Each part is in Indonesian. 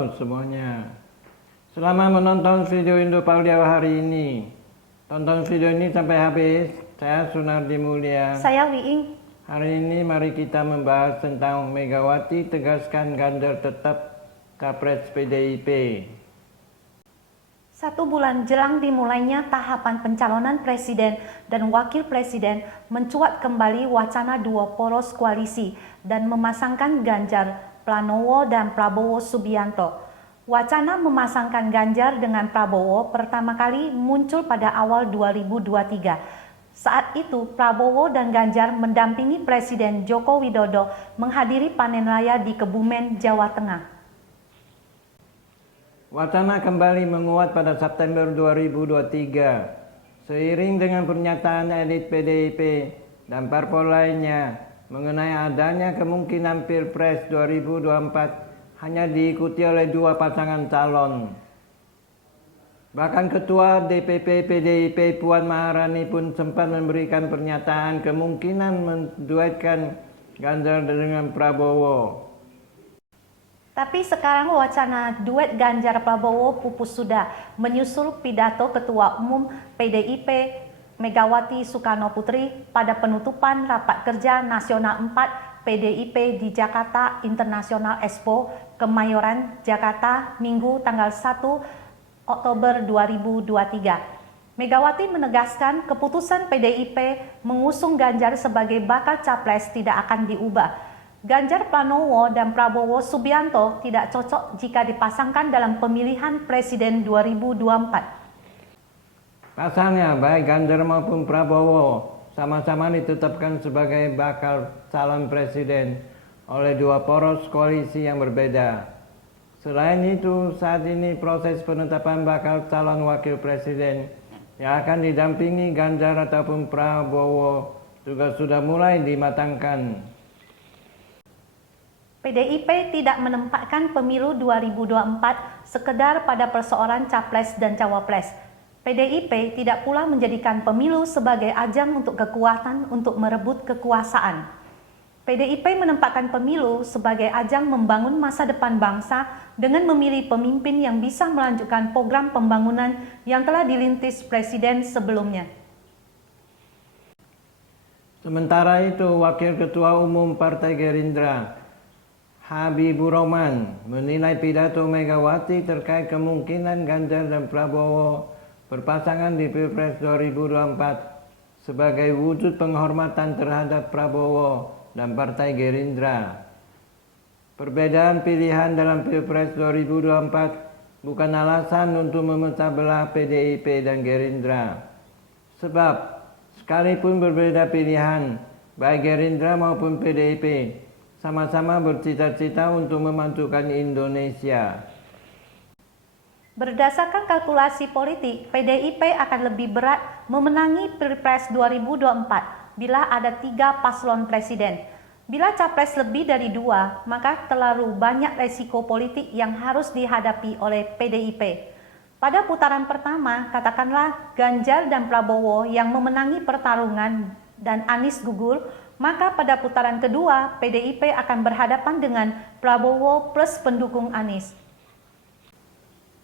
Halo semuanya. Selamat menonton video Indopaldia hari ini. Tonton video ini sampai habis. Saya Sunardi Mulia. Saya Wiing. Hari ini mari kita membahas tentang Megawati tegaskan Ganjar tetap Capres PDIP. 1 bulan jelang dimulainya tahapan pencalonan presiden dan wakil presiden, mencuat kembali wacana dua poros koalisi dan memasangkan Ganjar Pranowo dan Prabowo Subianto. Wacana memasangkan Ganjar dengan Prabowo pertama kali muncul pada awal 2023. Saat itu Prabowo dan Ganjar mendampingi Presiden Joko Widodo menghadiri panen raya di Kebumen, Jawa Tengah. Wacana kembali menguat pada September 2023 seiring dengan pernyataan elit PDIP dan parpol lainnya mengenai adanya kemungkinan Pilpres 2024 hanya diikuti oleh dua pasangan calon. Bahkan Ketua DPP PDIP Puan Maharani pun sempat memberikan pernyataan kemungkinan menduetkan Ganjar dengan Prabowo. Tapi sekarang wacana duet Ganjar Prabowo pupus sudah menyusul pidato Ketua Umum PDIP Megawati Soekarno Putri pada penutupan Rapat Kerja Nasional 4 PDIP di Jakarta International Expo, Kemayoran, Jakarta, Minggu tanggal 1 Oktober 2023. Megawati menegaskan keputusan PDIP mengusung Ganjar sebagai bakal capres tidak akan diubah. Ganjar Pranowo dan Prabowo Subianto tidak cocok jika dipasangkan dalam pemilihan presiden 2024. Pasalnya baik Ganjar maupun Prabowo sama-sama ditetapkan sebagai bakal calon presiden oleh dua poros koalisi yang berbeda. Selain itu, saat ini proses penetapan bakal calon wakil presiden yang akan didampingi Ganjar ataupun Prabowo juga sudah mulai dimatangkan. PDIP tidak menempatkan pemilu 2024 sekedar pada persoalan capres dan cawapres. PDIP tidak pula menjadikan pemilu sebagai ajang untuk kekuatan untuk merebut kekuasaan. PDIP menempatkan pemilu sebagai ajang membangun masa depan bangsa dengan memilih pemimpin yang bisa melanjutkan program pembangunan yang telah dirintis presiden sebelumnya. Sementara itu, Wakil Ketua Umum Partai Gerindra Habibur Rahman menilai pidato Megawati terkait kemungkinan Ganjar dan Prabowo berpasangan di Pilpres 2024 sebagai wujud penghormatan terhadap Prabowo dan Partai Gerindra. Perbedaan pilihan dalam Pilpres 2024 bukan alasan untuk memecah belah PDIP dan Gerindra. Sebab sekalipun berbeda pilihan, baik Gerindra maupun PDIP sama-sama bercita-cita untuk memajukan Indonesia. Berdasarkan kalkulasi politik, PDIP akan lebih berat memenangi Pilpres 2024 bila ada 3 paslon presiden. Bila capres lebih dari 2, maka terlalu banyak resiko politik yang harus dihadapi oleh PDIP. Pada putaran pertama, katakanlah Ganjar dan Prabowo yang memenangi pertarungan dan Anies gugur, maka pada putaran kedua, PDIP akan berhadapan dengan Prabowo plus pendukung Anies.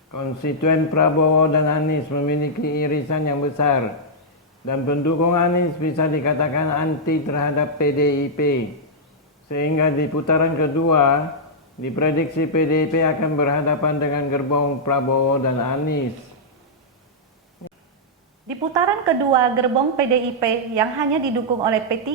Konstituen Prabowo dan Anies memiliki irisan yang besar, dan pendukung Anies bisa dikatakan anti terhadap PDIP. Sehingga di putaran kedua, diprediksi PDIP akan berhadapan dengan gerbong Prabowo dan Anies. Di putaran kedua, gerbong PDIP yang hanya didukung oleh P3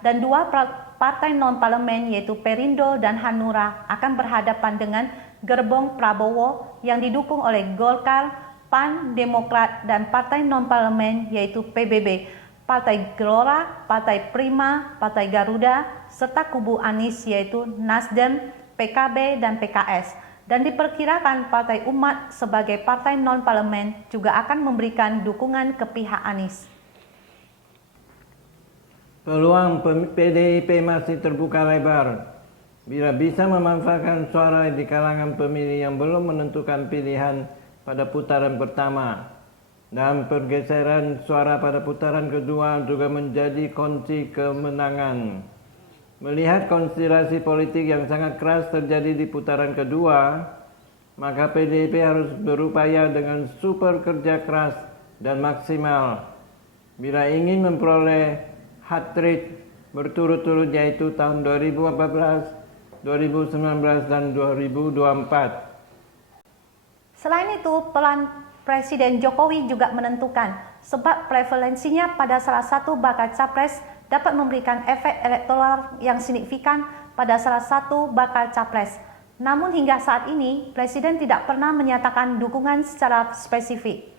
dan 2 partai non-parlemen yaitu Perindo dan Hanura akan berhadapan dengan gerbong Prabowo yang didukung oleh Golkar, PAN, Demokrat, dan partai non-parlemen yaitu PBB, Partai Gelora, Partai Prima, Partai Garuda, serta kubu Anies yaitu Nasdem, PKB, dan PKS. Dan diperkirakan Partai Umat sebagai partai non-parlemen juga akan memberikan dukungan ke pihak Anies. Peluang PDIP masih terbuka lebar bila bisa memanfaatkan suara di kalangan pemilih yang belum menentukan pilihan pada putaran pertama. Dan pergeseran suara pada putaran kedua juga menjadi kunci kemenangan. Melihat konstelasi politik yang sangat keras terjadi di putaran kedua, maka PDIP harus berupaya dengan super kerja keras dan maksimal bila ingin memperoleh hat trick berturut-turut, yaitu tahun 2014, 2019, dan 2024. Selain itu, peran Presiden Jokowi juga menentukan sebab prevalensinya pada salah satu bakal capres dapat memberikan efek elektoral yang signifikan pada salah satu bakal capres. Namun hingga saat ini, Presiden tidak pernah menyatakan dukungan secara spesifik.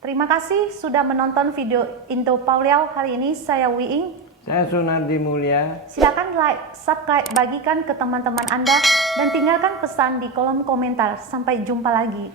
Terima kasih sudah menonton video Indo Pauliau hari ini. Saya Wiing. Saya Sunardi Mulia. Silakan like, subscribe, bagikan ke teman-teman Anda, dan tinggalkan pesan di kolom komentar. Sampai jumpa lagi.